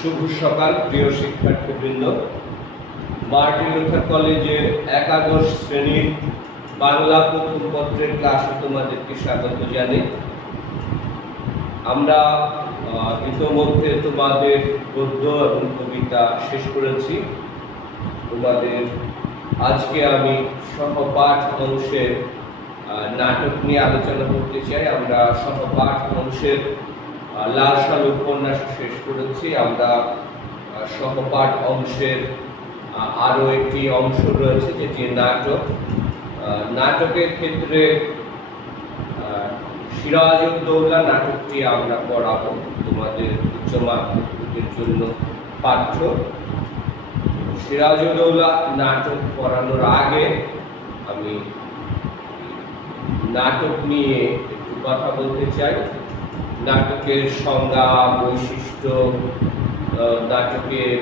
শুভ সকাল প্রিয় শিক্ষার্থীবৃন্দ। মার্টিন লুথার কলেজের একাদশ শ্রেণীর বাংলা প্রথম পত্রের ক্লাসে তোমাদেরকে স্বাগত জানাই। আমরা ইতোমধ্যে তোমাদের গদ্য এবং কবিতা শেষ করেছি। তোমাদের আজকে আমি সহপাঠ অংশের নাটক নিয়ে আলোচনা করতে চাই। আমরা সহপাঠ অংশের লাল সাল উপন্যাস শেষ করেছি। আমরা সহপাঠ অংশের আরো একটি অংশ রয়েছে যেটি নাটক। নাটকের ক্ষেত্রে সিরাজউদ্দৌলা নাটকটি আমরা পড়াবো তোমাদের উচ্চ মাধ্যমিকের জন্য পাঠ্য। সিরাজউদ্দৌলা নাটক পড়ানোর আগে আমি নাটক নিয়ে একটু কথা বলতে চাই। নাটকের সংজ্ঞা, বৈশিষ্ট্য, নাটকের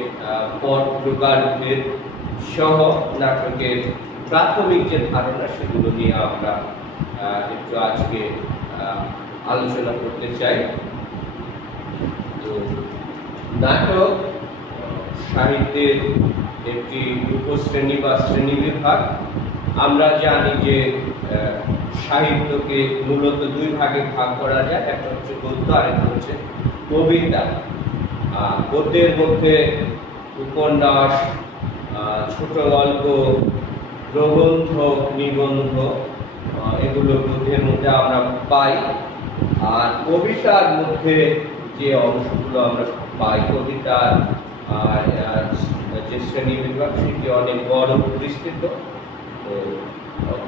পট প্রকারভেদ সহ নাটকের প্রাথমিক যে ধারণা সেগুলো নিয়ে আমরা একটু আজকে আলোচনা করতে চাই। তো নাটক সাহিত্যের একটি উপশ্রেণী বা শ্রেণীবিভাগ। আমরা জানি যে সাহিত্যকে মূলত দুই ভাগে ভাগ করা যায়, একটা হচ্ছে গদ্য আর একটা হচ্ছে কবিতা। গদ্যের মধ্যে উপন্যাস, ছোট গল্প, প্রবন্ধ, নিবন্ধ এগুলো গদ্যের মধ্যে আমরা পাই। আর কবিতার মধ্যে যে অংশগুলো আমরা পাই, কবিতার যে শ্রেণী বিভাগ সেটি অনেক বড় বিস্তৃত। তো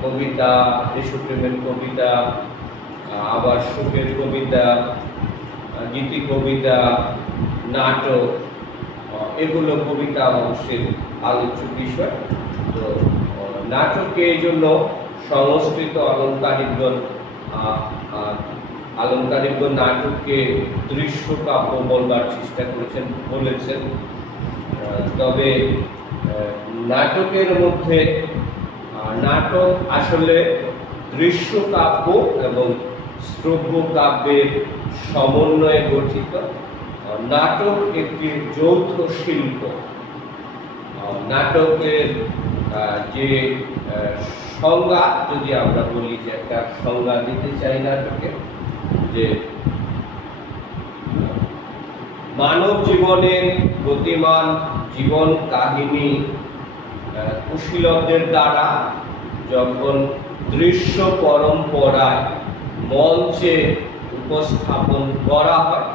কবিতা, দেশপ্রেমের কবিতা, আবার শোকের কবিতা, গীতি কবিতা, নাটক এগুলো কবিতা অংশের আলোচ্য বিষয়। তো নাটককে এই জন্য সংস্কৃত অলঙ্কারিকগণ নাটককে দৃশ্য কাব্য বলবার চেষ্টা বলেছেন। তবে নাটকের মধ্যে নাটক আসলে দৃশ্য কাব্য এবং শ্রব্য কাব্যের সমন্বয়ে গঠিত। নাটক একটি যৌথ শিল্প। নাটকের যে সংজ্ঞা, যদি আমরা বলি যে একটা সংজ্ঞা দিতে চাই নাটকে, যে মানব জীবনের গতিমান জীবন কাহিনী কুশীলবদের দ্বারা যখন দৃশ্য পরম্পরায় মঞ্চে উপস্থাপন করা হয়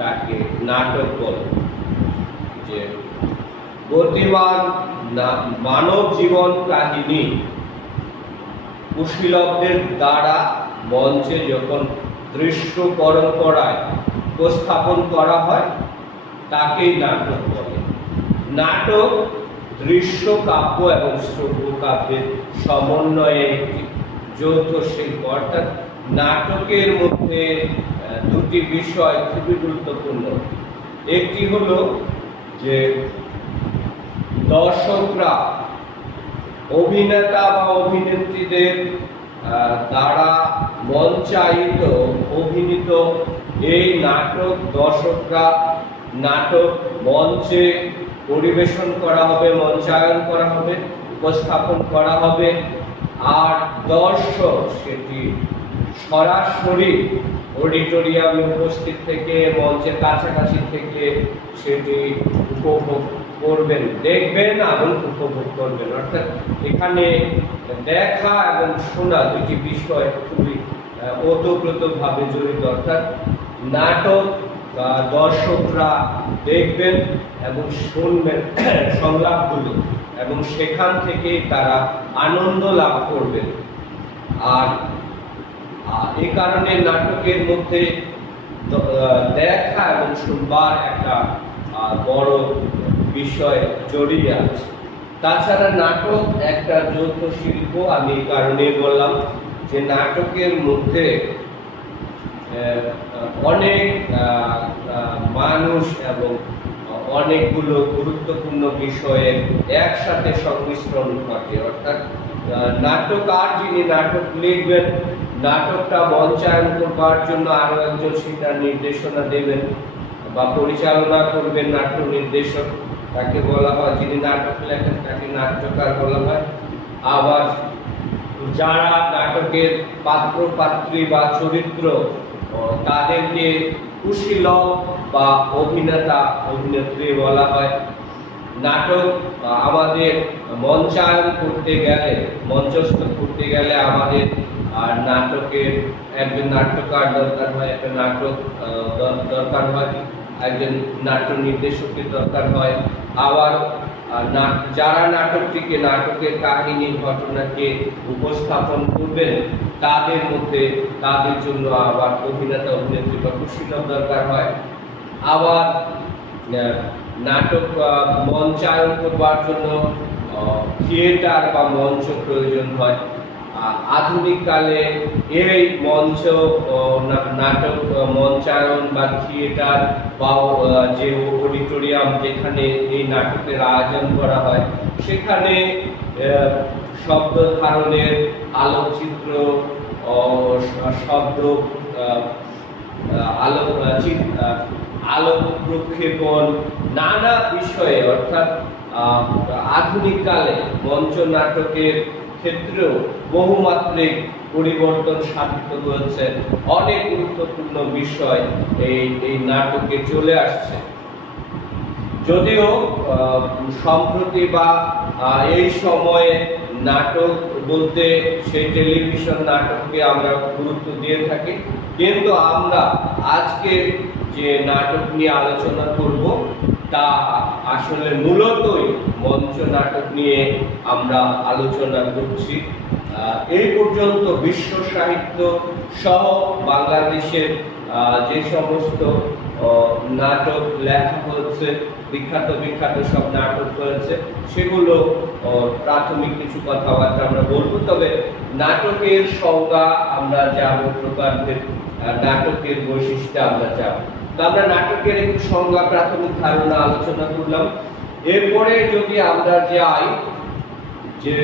তাকে নাটক বলে। যে গতিমান মানব জীবন কাহিনী কুশীলবদের দ্বারা মঞ্চে যখন দৃশ্য পরম্পরায় উপস্থাপন করা হয় তাকেই নাটক বলে। নাটক দৃশ্য কাব্য এবং শ্রব্য কাব্যের সমন্বয়ে একটি যৌথ শিল্প। অর্থাৎ নাটকের মধ্যে দুটি বিষয় খুবই গুরুত্বপূর্ণ। একটি হলো যে দর্শকরা অভিনেতা বা অভিনেত্রীদের দ্বারা মঞ্চায়িত অভিনীত এই নাটক দর্শকরা নাটক মঞ্চে পরিবেশন করা হবে, মঞ্চায়ন করা হবে, উপস্থাপন করা হবে। আর দর্শক সেটি সরাসরি অডিটোরিয়ামে উপস্থিত থেকে, মঞ্চের কাছাকাছি থেকে সেটি উপভোগ করবেন, দেখবেন এবং উপভোগ করবেন। অর্থাৎ এখানে দেখা এবং শোনা দুটি বিষয় খুবই ওতপ্রোতভাবে জড়িত। অর্থাৎ নাটক দর্শকরা দেখবেন এবং শুনবেন সংলাপগুলো, এবং সেখান থেকে তারা আনন্দ লাভ করবেন। আর এই কারণে নাটকের মধ্যে দেখা এবং শুনবার একটা বড় বিষয় জড়িয়ে আছে। তাছাড়া নাটক একটা যৌথ শিল্প। আমি এই কারণে বললাম যে নাটকের মধ্যে অনেক মানুষ এবং অনেকগুলো গুরুত্বপূর্ণ বিষয়ে একসাথে সংমিশ্রণ ঘটে। অর্থাৎ নাট্যকার যিনি নাটক লিখবেন, নাটকটা মঞ্চায়ন করবার জন্য আরো একজন সেটার নির্দেশনা দেবেন, বা পরিচালনা করবেন নাট্য নির্দেশক, তাকে বলা হয়, যিনি নাটক লেখেন তাকে নাট্যকার বলা হয়। আবার যারা নাটকের পাত্র পাত্রী বা চরিত্র তাদেরকে কুশীলব বা অভিনেতা অভিনেত্রী বলা হয়। নাটক আমাদের মঞ্চায়ন করতে গেলে, মঞ্চস্থ করতে গেলে আমাদের নাটকের একজন নাট্যকার দরকার হয়, একটা নাটক দরকার হয়, একজন নাট্য নির্দেশকের দরকার হয়। আবার যারা নাটকটিকে, নাটকের কাহিনী ঘটনাকে উপস্থাপন করবেন তাদের মধ্যে, তাদের জন্য আবার অভিনেতা অভিনেত্রী বা কুশীলব দরকার হয়। আবার নাটক মঞ্চায়ন করবার জন্য থিয়েটার বা মঞ্চ প্রয়োজন হয়। আধুনিক কালে এই মঞ্চ, নাটক মঞ্চায়ন বা থিয়েটার বা যে অডিটোরিয়াম যেখানে এই নাটকের আয়োজন করা হয়, সেখানে শব্দ ধারণের, আলোকচিত্র, শব্দ, আলোক প্রক্ষেপণ, নানা বিষয়ে, অর্থাৎ আধুনিক কালে মঞ্চ নাটকের ক্ষেত্রেও বহুমাত্রিক পরিবর্তন সাধিত হয়েছে। অনেক গুরুত্বপূর্ণ বিষয় এই নাটকে চলে আসছে। যদিও সম্প্রতি বা এই সময়ে নাটক বলতে সেই টেলিভিশন নাটককে আমরা গুরুত্ব দিয়ে থাকি, কিন্তু আমরা আজকে যে নাটক নিয়ে আলোচনা করব তা আসলে মূলতই মঞ্চ নাটক নিয়ে আমরা আলোচনা করছি। এই পর্যন্ত বিশ্ব সাহিত্য সহ বাংলাদেশের যে সমস্ত নাটক লেখা হয়েছে, বিখ্যাত বিখ্যাত সব নাটক হয়েছে, সেগুলো প্রাথমিক কিছু কথাবার্তা আমরা বলবো। তবে নাটকের সংজ্ঞা আমরা যাব, প্রকারভেদ, নাটকের বৈশিষ্ট্য আমরা যাব। তো আমরা নাটকের একটু সংজ্ঞা, প্রাথমিক ধারণা আলোচনা করলাম। এরপরে যদি আমরা যাই যে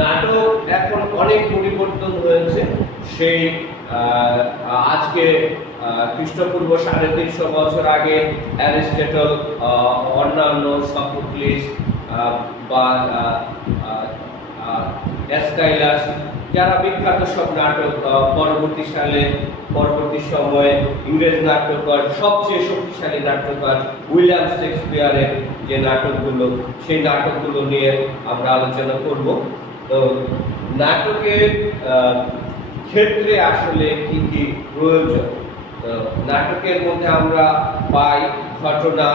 নাটক এখন অনেক পরিবর্তন হয়েছে। সেই আজকে খ্রিস্টপূর্ব 350 বছর আগে অ্যারিস্টটল, অন্যান্য সফোক্লিস বা এসকাইলাস, যারা বিখ্যাত সব নাটক, পরবর্তী সময়ে ইংরেজ নাট্যকার, সবচেয়ে শক্তিশালী নাট্যকার উইলিয়াম শেক্সপিয়ারের যে নাটকগুলো, সেই নাটকগুলো নিয়ে আমরা আলোচনা করব। তো নাটকের ক্ষেত্রে আসলে কি কি প্রয়োজন? নাটকের মধ্যে আমরা পাই ঘটনা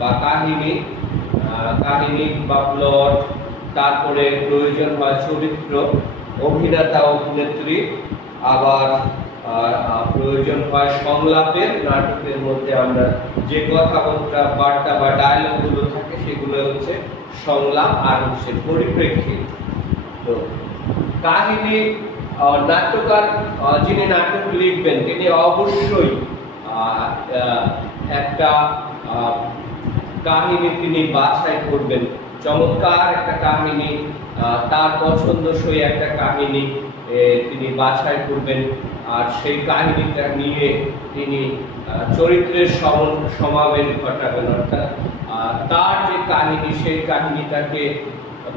বা কাহিনী বা প্লট, তারপরে প্রয়োজন হয় চরিত্র, অভিনেতা অভিনেত্রী, আবার প্রয়োজন হয় সংলাপের। নাটকের মধ্যে আমরা যে কথাবার্তা, বার্তা বা ডায়লগগুলো থাকে সেগুলো হচ্ছে সংলাপ, আর হচ্ছে পরিপ্রেক্ষিত। তো কাহিনী, নাট্যকার যিনি নাটক লিখবেন তিনি অবশ্যই একটা কাহিনী তিনি বাছাই করবেন, চমৎকার একটা কাহিনী, তার পছন্দসই একটা কাহিনী তিনি বাছাই করবেন। আর সেই কাহিনীটা নিয়ে তিনি চরিত্রের সমাবেশ ঘটাবেন, অর্থাৎ তার যে কাহিনী, সেই কাহিনীটাকে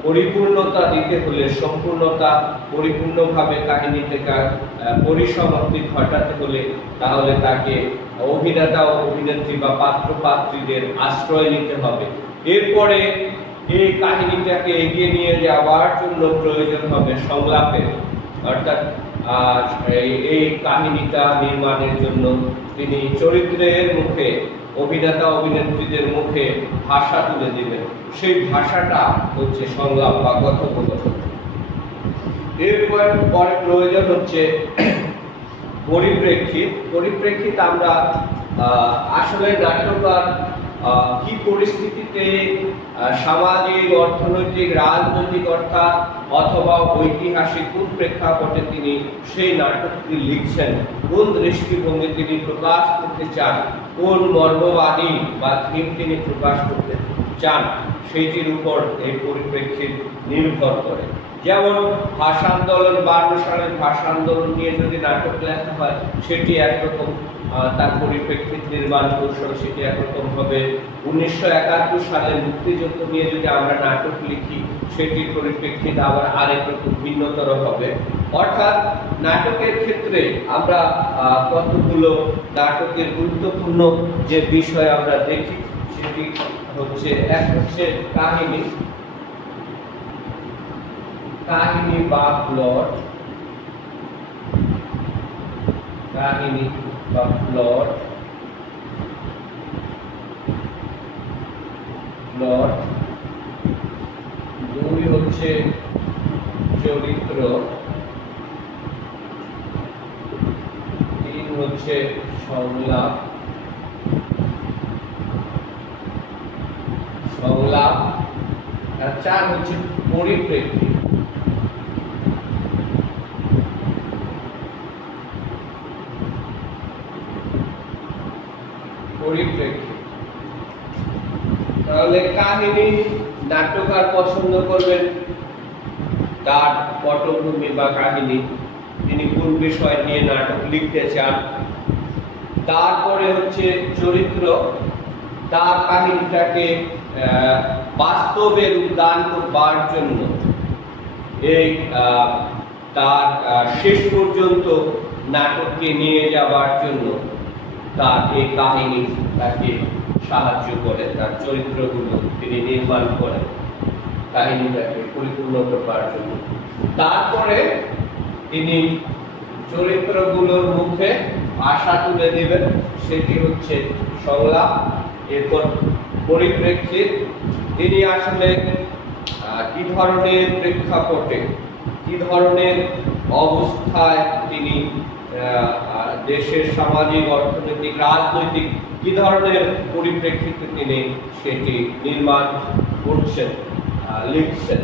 পরিপূর্ণতা দিতে হলে, সম্পূর্ণতা, পরিপূর্ণভাবে কাহিনীটাকে পরিসমাপ্তি ঘটাতে হলে, তাহলে তাকে অভিনেতা ও অভিনেত্রী বা পাত্র পাত্রীদের আশ্রয় নিতে হবে। এরপরে এই কাহিনীটাকে এগিয়ে নিয়ে যাওয়ার জন্য প্রয়োজন হবে সংলাপের, অর্থাৎ এই কাহিনীটা নির্মাণের জন্য তিনি চরিত্রের মুখে, অভিনেতা অভিনেত্রীদের মুখে ভাষা তুলে দিবেন। সেই ভাষাটা হচ্ছে সংলাপ বা কথোপকথন। এরপরে প্রয়োজন হচ্ছে পরিপ্রেক্ষিত। আমরা আসলে নাট্যকার কি পরিস্থিতিতে সামাজিক, অর্থনৈতিক, রাজনৈতিক অথবা ঐতিহাসিক কোন প্রেক্ষাপটে তিনি সেই নাটকটি লিখছেন, কোন দৃষ্টিভঙ্গি তিনি প্রকাশ করতে চান, কোন মর্মবাদী বা থিম তিনি প্রকাশ করতে চান, সেইটির উপর এই পরিপ্রেক্ষিত নির্ভর করে। যেমন ভাষা আন্দোলন, 52 সালের ভাষা আন্দোলন নিয়ে যদি নাটক লেখা হয়, সেটি একরকম তার পরিপ্রেক্ষিত নির্মাণ কৌশল সেটি একরকম হবে। 1971 সালে মুক্তিযুদ্ধ নিয়ে যদি আমরা নাটক লিখি সেটির পরিপ্রেক্ষিত আবার আরেক রকম ভিন্নতর হবে। অর্থাৎ নাটকের ক্ষেত্রে আমরা কতগুলো নাটকের গুরুত্বপূর্ণ যে বিষয় আমরা দেখি সেটি হচ্ছে, এক হচ্ছে কাহিনী বা প্লট, কাহিনী বা প্লট, দুই হচ্ছে চরিত্র, তিন হচ্ছে সংলাপ, আর চার হচ্ছে পরিপ্রেক্ষিত। তাহলে কাহিনী নাট্যকার পছন্দ করবেন তার পটভূমি বা কাহিনী, তিনি কোন বিষয় নিয়ে নাটক লিখতে চান। তারপরে হচ্ছে চরিত্র, তার কাহিনীটাকে বাস্তবে রূপদান করবার জন্য, এই তার শেষ পর্যন্ত নাটককে নিয়ে যাবার জন্য তার এই কাহিনী তাকে সাহায্য করে, তার চরিত্রগুলো তিনি নির্মাণ করেন কাহিনীটাকে পরিপূর্ণ করবার জন্য। তারপরে তিনি চরিত্রগুলোর মুখে আশা তুলে দেবেন, সেটি হচ্ছে সংলাপ। এরপর পরিপ্রেক্ষিত, তিনি আসলে কি ধরনের প্রেক্ষাপটে, কি ধরনের অবস্থায় তিনি দেশের সামাজিক, অর্থনৈতিক, রাজনৈতিক কি ধরনের পরিপ্রেক্ষিতে তিনি সেটি নির্মাণ করছেন, লিখছেন।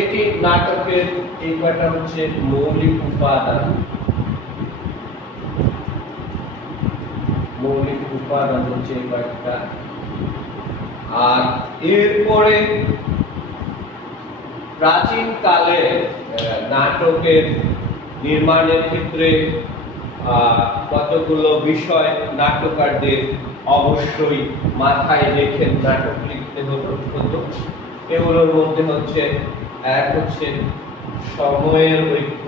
এটি নাটকের এই কয়টা হচ্ছে মৌলিক উপাদান, হচ্ছে এই কয়েকটা। আর এরপরে প্রাচীন কালে নাটকের নির্মাণের ক্ষেত্রে কতগুলো বিষয় নাট্যকারদের অবশ্যই মাথায় রেখে নাটক লিখতে হতো। এগুলোর মধ্যে হচ্ছে এক হচ্ছে সময়ের ঐক্য,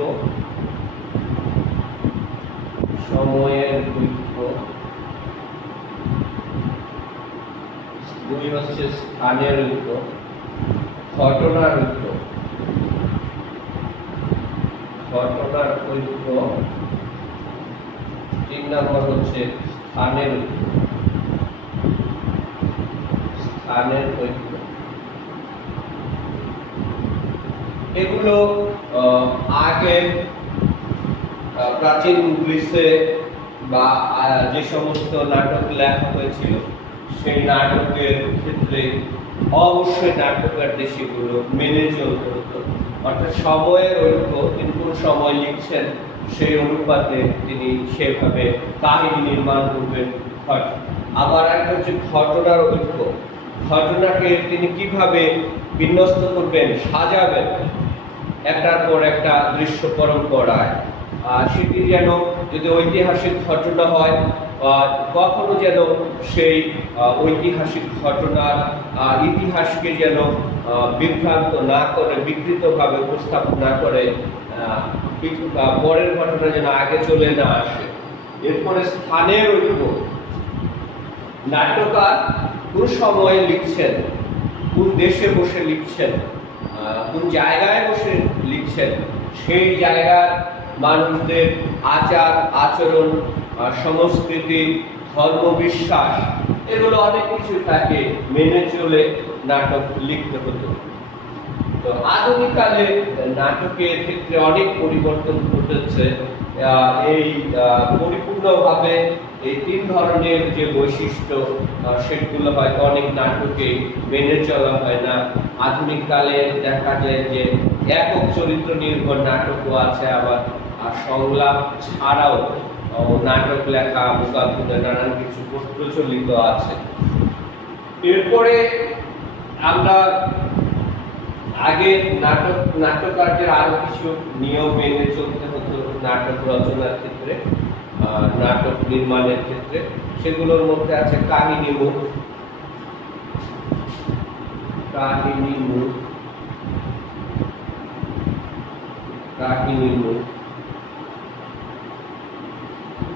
দুই হচ্ছে স্থানের ঐক্য, ঘটনার ঐক্য, তিন নম্বর হচ্ছে স্থানের ঐক্য। এগুলো আগে প্রাচীন গ্রিসে বা যে সমস্ত নাটক লেখা হয়েছিল সেই নাটকের ক্ষেত্রে অবশ্যই নাট্যকারদের সেগুলো মেনে চলতে হতো। অর্থাৎ সময়ের ঐক্য, তিনি কোন সময় লিখছেন সেই অনুপাতে তিনি সেভাবে কাহিনী নির্মাণ করবেন। আবার একটা হচ্ছে ঘটনার ঐক্য, ঘটনাকে তিনি কিভাবে বিন্যস্ত করবেন, সাজাবেন একটার পর একটা দৃশ্য পরম্পরায়। সেটি যেন যদি ঐতিহাসিক ঘটনা হয়, কখনো যেন সেই ঐতিহাসিক ঘটনার ইতিহাসকে যেন বিভ্রান্ত না করে, বিকৃতভাবে উপস্থাপন না করে, পরের ঘটনা যেন আগে চলে না আসে। এরপরে স্থানের ঐক্য, নাট্যকার কোন সময়ে লিখছেন, কোন দেশে বসে লিখছেন, কোন জায়গায় বসে লিখছেন, সেই জায়গার মানুষদের আচার আচরণ, সংস্কৃতি, ধর্মবিশ্বাস, এগুলো অনেক কিছু তাকে মেনে চলে নাটক লিখতে হতো। তো আধুনিক কালে নাটকের ক্ষেত্রে অনেক পরিবর্তন ঘটেছে। এই পরিপূর্ণভাবে এই তিন ধরনের যে বৈশিষ্ট্য সেগুলো হয়তো অনেক নাটকে মেনে চলা হয় না। আধুনিক কালে দেখা যায় যে একক চরিত্র নির্ভর নাটকও আছে, আবার সংলাপ ছাড়াও নাটক লেখা, মোকাবিলা, নানান কিছু প্রচলিত আছে। এরপরে আমরা আগে নাট্যকারদের আরো কিছু নিয়ম মেনে চলতে হতো নাটক রচনার ক্ষেত্রে। নাটক নির্মাণের ক্ষেত্রে। সেগুলোর মধ্যে আছে কাহিনী মুখ,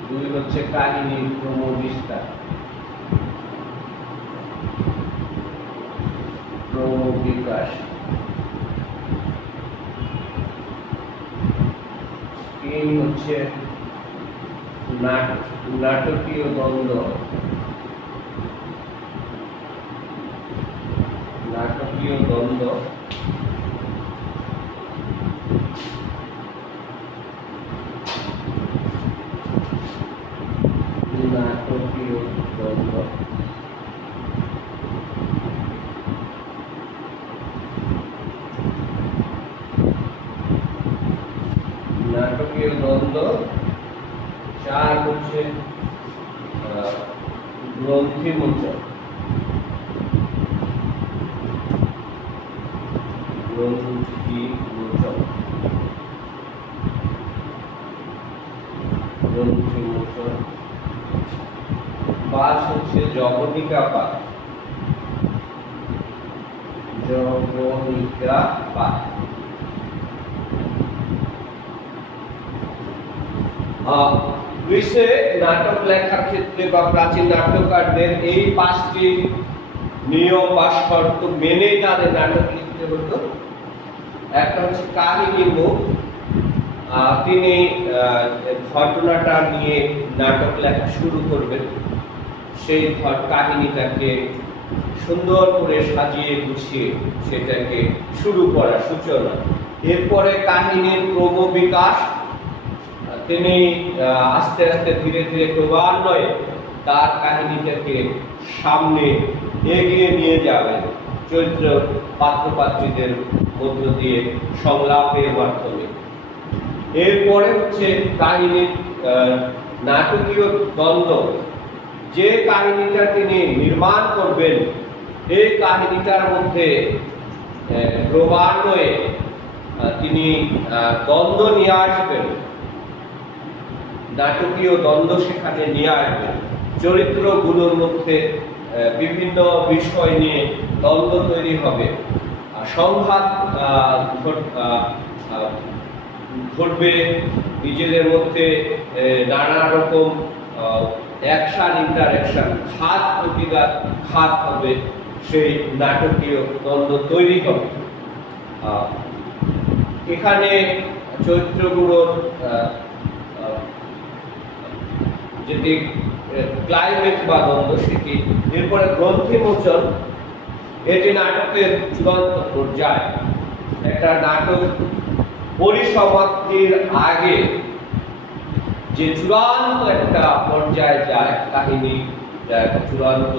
দুই হচ্ছে কাহিনীর ক্রমবিস্তার, ক্রমবিকাশ। তিন হচ্ছে নাটকীয় দ্বন্দ্ব, নাটকীয় দ্বন্দ্ব। নাটকীয় দ্বন্দ্ব। নাটকীয় দ্বন্দ্ব। চার হচ্ছে গ্রন্থিমোচন, গ্রন্থিমোচন, গ্রন্থিমোচন। পাঁচ হচ্ছে জবনিকাপাত, জবনিকাপাত। গ্রিসে নাটক লেখার ক্ষেত্রে বা প্রাচীন নাট্যকারদের এই পাঁচটি নিয়ম বা শর্ত মেনেই তাদের নাটক লিখতে হতো। একটা হচ্ছে কাহিনী মুখ, তিনি ঘটনাটা নিয়ে নাটক লেখা শুরু করবেন, সেই কাহিনীটাকে সুন্দর করে সাজিয়ে গুছিয়ে সেটাকে শুরু করা, সূচনা। এরপরে কাহিনীর ক্রমবিকাশ, তিনি আস্তে আস্তে ধীরে ধীরে ক্রমান্বয়ে তার কাহিনীটাকে সামনে এগিয়ে নিয়ে যাবেন চরিত্র পাত্রপাত্রীদের মধ্য দিয়ে সংলাপের মাধ্যমে। এরপরে হচ্ছে কাহিনীর নাটকীয় দ্বন্দ্ব, যে কাহিনীটা তিনি নির্মাণ করবেন এই কাহিনীটার মধ্যে ক্রমান্বয়ে তিনি দ্বন্দ্ব নিয়ে আসবেন, নাটকীয় দ্বন্দ্ব সেখানে নিয়ে আসবেন। চরিত্রগুলোর মধ্যে বিভিন্ন বিষয় নিয়ে দ্বন্দ্ব তৈরি হবে, সংঘাত ঘটবে, নিজেদের মধ্যে নানা রকম অ্যাকশন ইন্টারঅ্যাকশন, ঘাত প্রতিঘাত ঘাত হবে, সেই নাটকীয় দ্বন্দ্ব তৈরি হবে। এখানে চরিত্রগুলোর যেটি ক্লাইম্যাক্স বা দ্বন্দ্ব সেটি। এরপরে গ্রন্থিমোচন, এটি নাটকের চূড়ান্ত পর্যায়। একটা নাটক পরিসমাপ্তির আগে যে চূড়ান্ত একটা পর্যায়ে যায়, কাহিনী চূড়ান্ত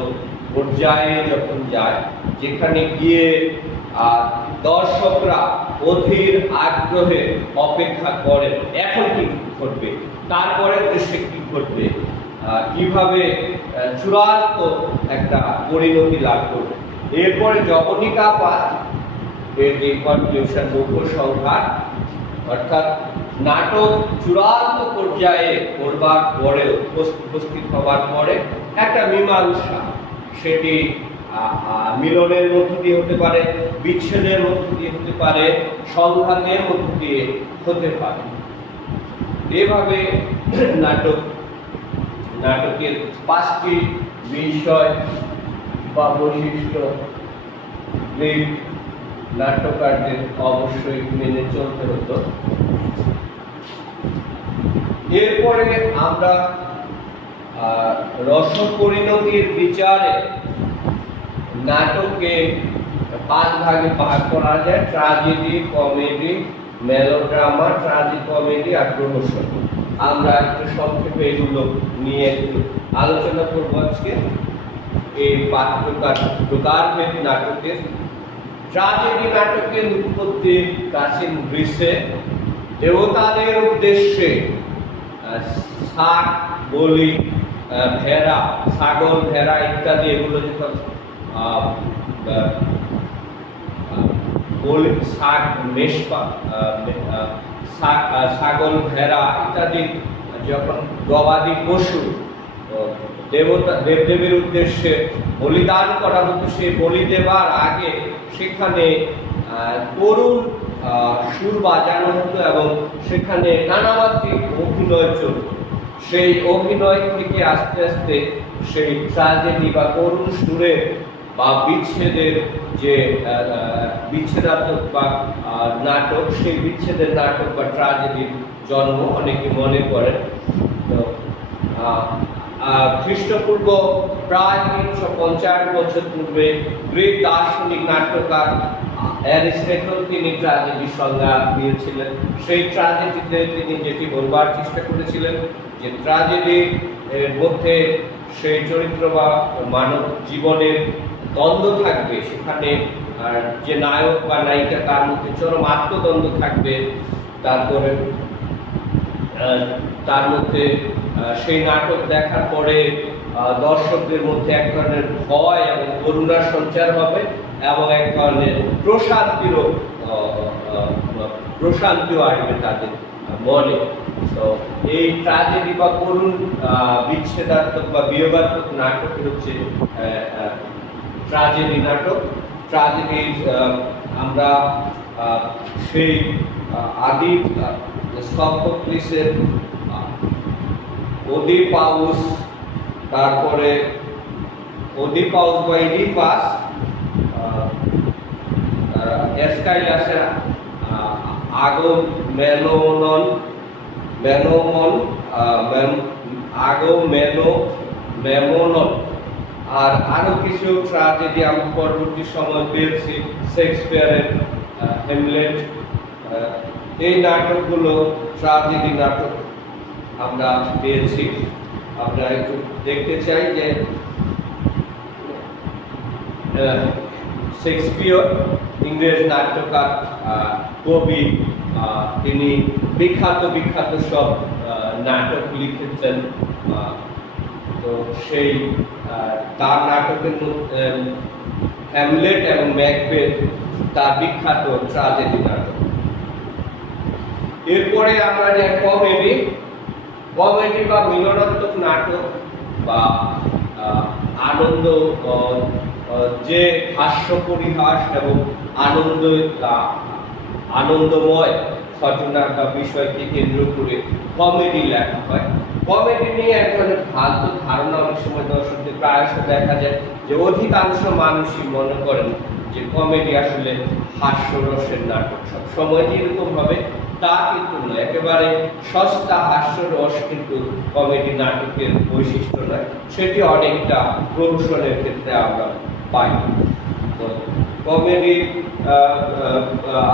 পর্যায়ে যখন যায়, যেখানে গিয়ে দর্শকরা অধীর আগ্রহে অপেক্ষা করেন এখন কি ঘটবে, তারপরে দৃশ্যে কি ঘটবে, কিভাবে চূড়ান্ত একটা পরিণতি লাভ করবে। এরপরে জবনিকাপাত, এর যে কনক্লুশন, উপসংহার, অর্থাৎ নাটক চূড়ান্ত পর্যায়ে করবার পরে, উপস্থিত হবার পরে একটা মীমাংসা, সেটি মিলনের মধ্য দিয়ে হতে পারে, বিচ্ছেদের মধ্য দিয়ে হতে পারে, সংঘাতের মধ্য দিয়ে হতে পারে। এভাবে নাটকের পাঁচটি বিষয় বা বৈশিষ্ট্য গ্রিক নাট্যকারদের অবশ্যই মেনে চলতে হতো। এরপরে আমরা রস পরিণতির বিচারে নাটকে 5 ভাগে ভাগ করা যায়: ট্র্যাজেডি, কমেডি, মেলোড্রামা, ট্রাজিকমেডি আর রহস্য। আমরা একটু সংক্ষেপে এগুলো নিয়ে একটু আলোচনা করবো আজকে। এই প্রকারভেদ নাটকের ট্র্যাজেডি নাটকের উৎপত্তি প্রাচীন গ্রিসে। দেবতাদের উদ্দেশ্যে শাক, বলি, ভেড়া, ছাগল, ভেড়া ইত্যাদি, এগুলো যখন ছাগল, ভেড়া ইত্যাদি যখন গবাদি পশু দেবতা দেবদেবীর উদ্দেশ্যে বলিদান করা হতো, সেই বলি দেবার আগে সেখানে করুণ সুর বাজানো হতো এবং সেখানে নানামাত্রিক অভিনয় চলত। সেই অভিনয় থেকে আস্তে আস্তে সেই ট্র্যাজেডি বা করুণ সুরের বা বিচ্ছেদের যে বিচ্ছেদাত্মক বা নাটক, সেই বিচ্ছেদের নাটক বা ট্র্যাজেডির জন্ম অনেকে মনে করেন। তো খ্রিস্টপূর্ব প্রায় 350 বছর পূর্বে গ্রিক দার্শনিক নাট্যকার অ্যারিস্টটল তিনি ট্র্যাজেডির সংজ্ঞা দিয়েছিলেন। সেই ট্র্যাজেডিতে তিনি যেটি বলবার চেষ্টা করেছিলেন যে ট্র্যাজেডির মধ্যে সেই চরিত্র বা মানব জীবনের দ্বন্দ্ব থাকবে, সেখানে যে নায়ক বা নায়িকা তার মধ্যে চরম আত্মদ্বন্দ্ব থাকবে, তারপরে তার মধ্যে সেই নাটক দেখার পরে দর্শকদের মধ্যে এক ধরনের ভয় এবং করুণার সঞ্চার হবে এবং এক ধরনের প্রশান্তিও আসবে তাদের মনে। তো এই ট্র্যাজেডি বা করুণ বিচ্ছেদাত্মক বা বিয়োগাত্মক নাটক হচ্ছে ট্র্যাজেডি নাটক। ট্র্যাজেডি আমরা সেই আদি সফোক্লিসের ওডিপাউস, তারপরে ওডিপাউস বা ইডিপাস, এসকাইলাসের আগমেমনন আর আরো কিছু ট্র্যাজেডি আমরা পরবর্তী সময় পেয়েছি। শেক্সপিয়ারের হ্যামলেট, এই নাটকগুলো ট্র্যাজেডি নাটক আমরা পেয়েছি। আমরা একটু দেখতে চাই যে শেক্সপিয়ার ইংরেজ নাট্যকার, কবি, তিনি বিখ্যাত সব নাটক লিখেছেন। তো সেই তার নাটকের মধ্যে হ্যামলেট এবং ম্যাকবেথ তার বিখ্যাত ট্র্যাজেডি নাটক। এরপরে আমরা যে কমেডি বা মিলনাত্মক নাটক বা আনন্দ, যে হাস্য পরিহাস এবং আনন্দময় ঘটনা বা বিষয়কে কেন্দ্র করে কমেডি লেখা হয়। কমেডি নিয়ে এক ধরনের ভ্রান্ত ধারণা অনেক সময় দর্শকদের প্রায়শ দেখা যায় যে অধিকাংশ মানুষই মনে করেন যে কমেডি আসলে হাস্যরসের নাটক। সব সময় যেরকম হবে তা কিন্তু নয়, একেবারে সস্তা হাস্যরস কিন্তু কমেডি নাটকের বৈশিষ্ট্য নয়, সেটি অনেকটা প্রহসনের ক্ষেত্রে আমরা পাই। তো কমেডি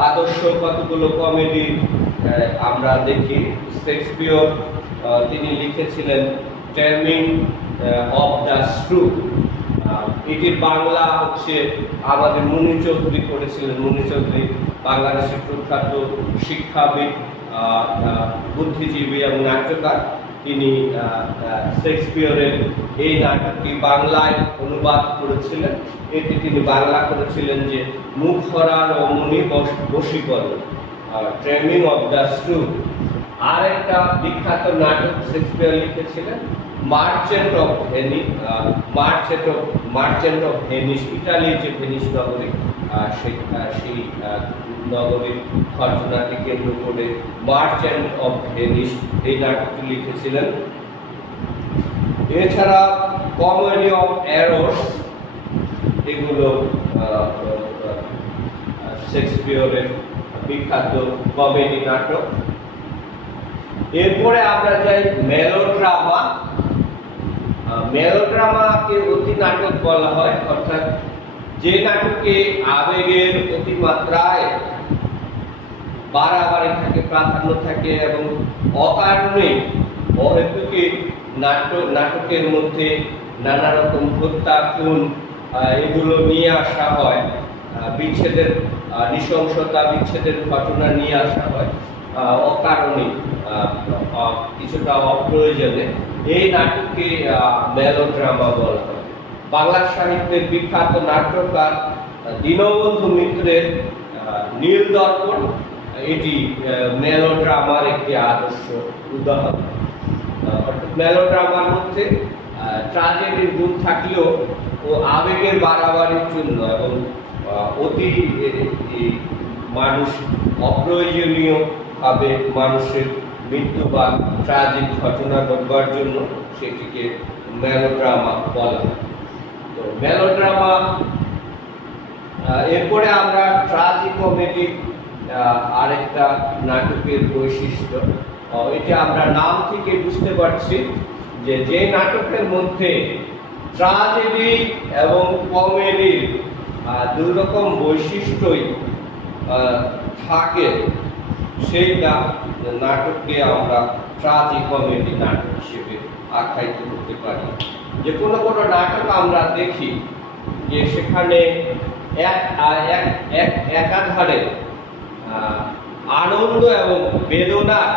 আদর্শ কতগুলো কমেডি আমরা দেখি। শেক্সপিয়র তিনি লিখেছিলেন টেমিং অফ দ্য স্ক্রু। এটির বাংলা হচ্ছে আমাদের মুনি চৌধুরী করেছিলেন। মুনি চৌধুরী বাংলাদেশের প্রখ্যাত শিক্ষাবিদ, বুদ্ধিজীবী এবং নাট্যকার। তিনি শেক্সপিয়রের এই নাটকটি বাংলায় অনুবাদ করেছিলেন। এটি তিনি বাংলা করেছিলেন যে মুখরা রমণী বশীকরণ, ট্রেমিং অফ দ্য স্ক্রু। আর একটা বিখ্যাত নাটক শেক্সপিয়র লিখেছিলেন মার্চেন্ট অফ ভেনিস, ইটালির যে ভেনিস নগরী, সেই নগরীর ঘটনাকে কেন্দ্র করে মার্চেন্ট অফ ভেনিস এই নাটকটি লিখেছিলেন। এছাড়া কমেডি অফ এরর্স, এগুলো শেক্সপিয়রের বিখ্যাত কমেডি নাটক। এরপরে আমরা যাই মেলোড্রামা। মেলোড্রামাকে অতি নাটক বলা হয়, অর্থাৎ যে নাটকে আবেগের অতিমাত্রায় বাড়াবাড়ি থাকে, প্রাধান্য থাকে এবং অকারণে অহেতুকে নাটকের মধ্যে নানা রকম হত্যা, খুন এগুলো নিয়ে আসা হয়, বিচ্ছেদের নৃশংসতা, বিচ্ছেদের ঘটনা নিয়ে আসা হয় অকারণে, কিছুটা অপ্রয়োজনে। এই নাটককে মেলোড্রামা বলা হয়। বাংলা সাহিত্যের বিখ্যাত নাট্যকার দীনবন্ধু মিত্রের নীল দর্পণ, এটি মেলোড্রামার একটি আদর্শ উদাহরণ। মেলোড্রামার মধ্যে ট্র্যাজেডির গুণ থাকলেও ও আবেগের বাড়াবাড়ির জন্য এবং অতি মানুষ অপ্রয়োজনীয়ভাবে মানুষের মৃত্যু বা ট্র্যাজিক ঘটনা ঘটবার জন্য সেটিকে মেলোড্রামা বলা হয়। তো মেলোড্রামা, এরপরে আমরা ট্র্যাজিকমেডি আরেকটা নাটকের বৈশিষ্ট্য, এটা আমরা নাম থেকে বুঝতে পারছি যে নাটকের মধ্যে ট্র্যাজেডি এবং কমেডির দুই রকম বৈশিষ্ট্যই থাকে, সেই নাটককে আমরা ট্র্যাজিকমেডি নাটক হিসেবে আখ্যায়িত করতে পারি। যে কোনো নাটক আমরা দেখি যে সেখানে একাধারে আনন্দ এবং বেদনার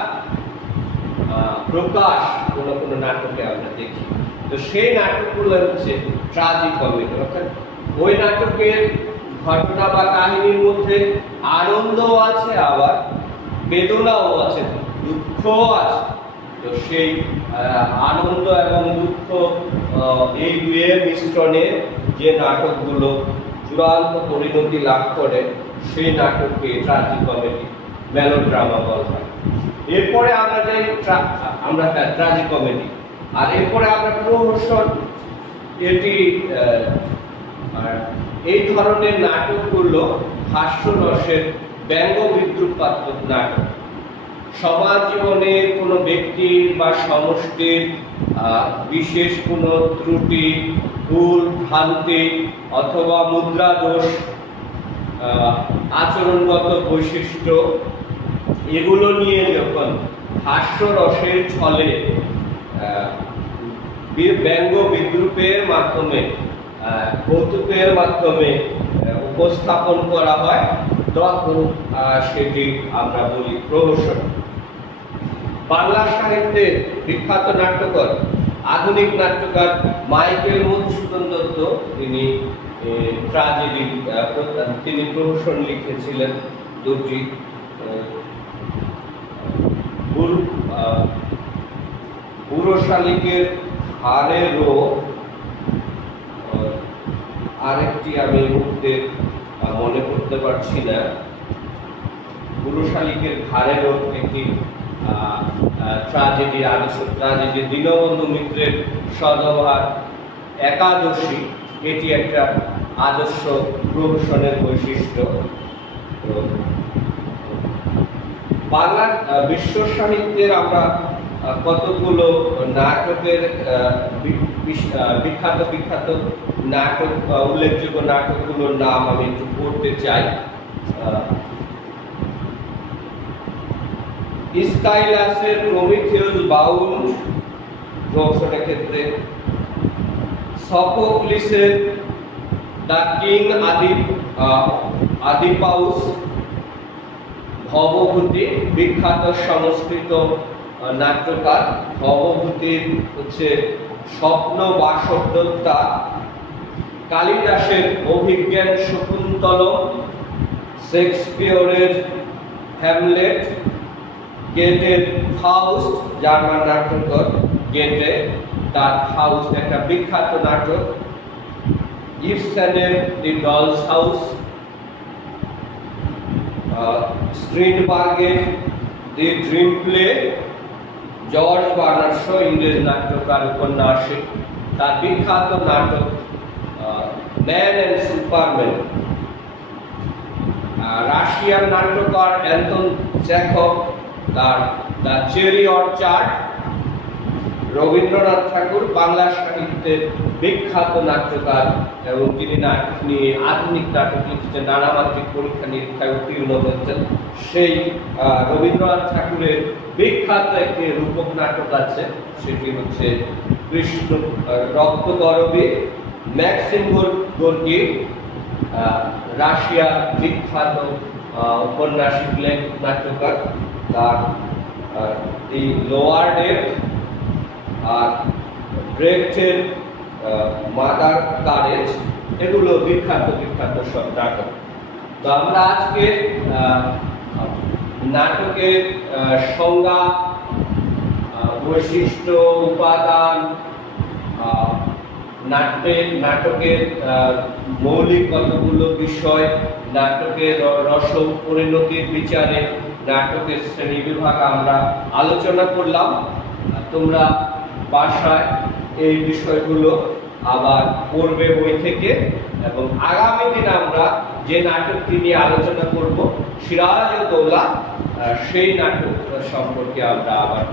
প্রকাশ কোনো নাটকে আমরা দেখি। তো সেই নাটকগুলো হচ্ছে ট্র্যাজিকমেডি, অর্থাৎ ওই নাটকের ঘটনা বা কাহিনীর মধ্যে আনন্দও আছে, আবার বেদনাও আছে, দুঃখও আছে। তো সেই আনন্দ এবং দুঃখ এই দুয়ের মিশ্রণে যে নাটকগুলো চূড়ান্ত পরিণতি লাভ করে সেই নাটককে ট্র্যাজিকমেডি, মেলোড্রামা বলা হয়। এরপরে আমরা যাই ট্র্যাজিকমেডি, আর এরপরে আমরা প্রহসন। এটি এই ধরনের নাটকগুলো হাস্যরসের ব্যঙ্গ বিদ্রুপাত্মক নাটক। সমাজ জীবনে কোনো ব্যক্তির বা সমষ্টির বিশেষ কোনো ত্রুটি, ভুল, ভ্রান্তি অথবা মুদ্রা দোষ, আচরণগত বৈশিষ্ট্য, এগুলো নিয়ে যখন হাস্যরসের ছলে ব্যঙ্গ বিদ্রুপের মাধ্যমে, কৌতুকের মাধ্যমে উপস্থাপন করা হয়, তখন সেটি আমরা বলি প্রহসন। বাংলা সাহিত্যের বিখ্যাত নাট্যকার, আধুনিক নাট্যকার মাইকেল মধুসূদন দত্ত, তিনি ট্র্যাজেডি, তিনি প্রহসন লিখেছিলেন দুটি। বুড়ো শালিকের হাড়েরও, আরেকটি আমি মুহূর্তে মনে করতে পারছি না, বুড়ো শালিকের ঘাড়েরও একটি ট্র্যাজেডি, আদর্শ ট্র্যাজেডি। দীনবন্ধু মিত্রের সদভার একাদশী, এটি একটা আদর্শ প্রহসনের বৈশিষ্ট্য। বাংলার বিশ্ব সাহিত্যের আমরা কতগুলো নাটকের বিখ্যাত নাটক, উল্লেখযোগ্য নাটকগুলোর নাম আমি একটু পড়তে চাই। স্কাইলাসের প্রমিথিয়াস বাউন্ড প্রহসনের ক্ষেত্রে, সফোক্লিসের দ্য কিং আদিপাউস ভবভূতি, বিখ্যাত সংস্কৃত নাট্যকার। ভবভূতির হচ্ছে স্বপ্ন বাসযোদ্ধা। কালিদাসের অভিজ্ঞান শকুন্তলম, শেক্সপিয়রের হ্যামলেট, গেটের ফাউস্ট, জার্মান নাট্যকার গেটে, তার ফাউস্ট একটা বিখ্যাত নাটক। ইবসেনের দি ডলস হাউস, স্ট্রিনবার্গের the dream play, George Bernard Shaw, ইংরেজ নাট্যকার, উপন্যাসিক, তার বিখ্যাত নাটক ম্যান অ্যান্ড সুপারম্যান। রাশিয়ান নাট্যকার অ্যান্টন চেখভ, তার the cherry orchard. Rabindranath Tagore Bangla সাহিত্যের বিখ্যাত নাট্যকার এবং তিনি নাটক নিয়ে আধুনিক নাটক লিখেছেন, নানামাত্রিক পরীক্ষা নিরীক্ষায় উত্তীর্ণ হয়েছেন। সেই রবীন্দ্রনাথ ঠাকুরের বিখ্যাত একটি রূপক নাটক আছে, সেটি হচ্ছে কৃষ্ণ রক্তগরবী। ম্যাক্সিম গোর্কি, রাশিয়ার বিখ্যাত ঔপন্যাসিক লেখক নাট্যকার, তার দি লোয়ার ডেপথ আর ব্রেখটের মাদার কারেজ, এগুলো বিখ্যাত সব নাটক। তো আমরা আজকে নাটকের সংজ্ঞা বৈশিষ্ট্য, উপাদান, নাটকের মৌলিক কতগুলো বিষয়, নাটকের রস পরিণতির বিচারে নাটকের শ্রেণীবিভাগ আমরা আলোচনা করলাম। তোমরা বাসায় এই বিষয়গুলো আবার পড়বে বই থেকে, এবং আগামী দিনে আমরা যে নাটকটি নিয়ে আলোচনা করব সিরাজউদ্দৌলা, সেই নাটক সম্পর্কে আমরা আবার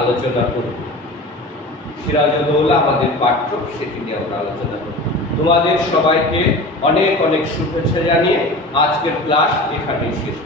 আলোচনা করব। সিরাজউদ্দৌলা আমাদের পাঠ্য, সেটি নিয়ে আমরা আলোচনা করব। তোমাদের সবাইকে অনেক অনেক শুভেচ্ছা জানিয়ে আজকের ক্লাস এখানেই শেষ।